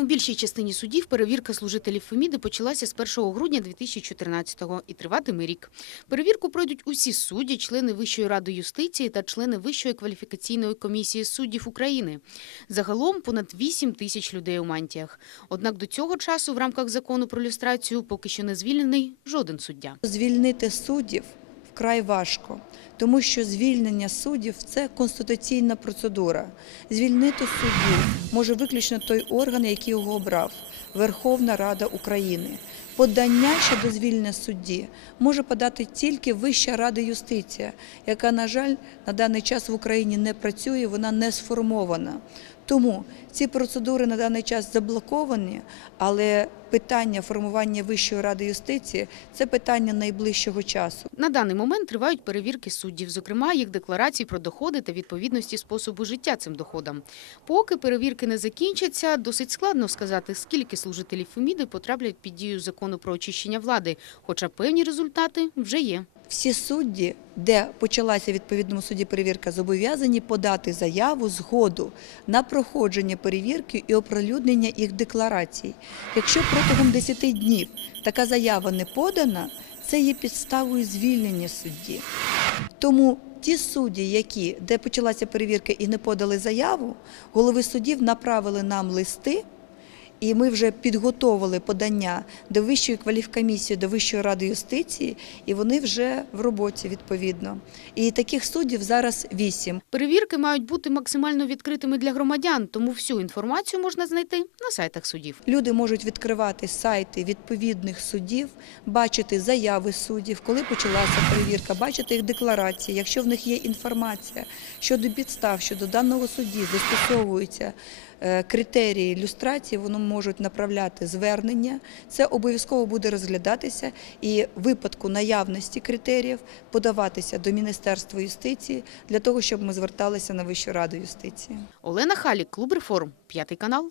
У більшій частині судів перевірка служителів Феміди почалася з 1 грудня 2014-го і триватиме рік. Перевірку пройдуть усі судді, члени Вищої ради юстиції та члени Вищої кваліфікаційної комісії суддів України. Загалом понад 8 тисяч людей у мантіях. Однак до цього часу в рамках закону про люстрацію поки що не звільнений жоден суддя. Звільнити суддів вкрай важко, тому що звільнення суддів це конституційна процедура. Звільнити суддю може виключно той орган, який його обрав Верховна Рада України. Подання щодо звільнення судді може подати тільки Вища рада юстиція, яка, на жаль, на даний час в Україні не працює, вона не сформована. Тому ці процедури на даний час заблоковані, але питання формування Вищої ради юстиції це питання найближчого часу. На даний момент тривають перевірки суддів, зокрема їх декларацій про доходи та відповідності способу життя цим доходам. Поки перевірки не закінчаться, досить складно сказати, скільки служителів Феміди потраплять під дію закону про очищення влади, хоча певні результати вже є. Всі судді, де почалася відповідному суді перевірка, зобов'язані подати заяву згоду на проходження перевірки і оприлюднення їх декларацій. Якщо протягом 10 днів така заява не подана, це є підставою звільнення судді. Тому ті судді, які де почалася перевірка і не подали заяву, голови судів направили нам листи. І ми вже підготовили подання до Вищої кваліфкомісії, до Вищої ради юстиції, і вони вже в роботі відповідно. І таких суддів зараз вісім. Перевірки мають бути максимально відкритими для громадян, тому всю інформацію можна знайти на сайтах судів. Люди можуть відкривати сайти відповідних судів, бачити заяви суддів, коли почалася перевірка, бачити їх декларації. Якщо в них є інформація щодо підстав, щодо даного судді застосовуються е, критерії люстрації, вони можуть направляти звернення. Це обов'язково буде розглядатися і в випадку наявності критеріїв подаватися до Міністерства юстиції для того, щоб ми зверталися на Вищу раду юстиції. Олена Халік, клуб реформ, п'ятий канал.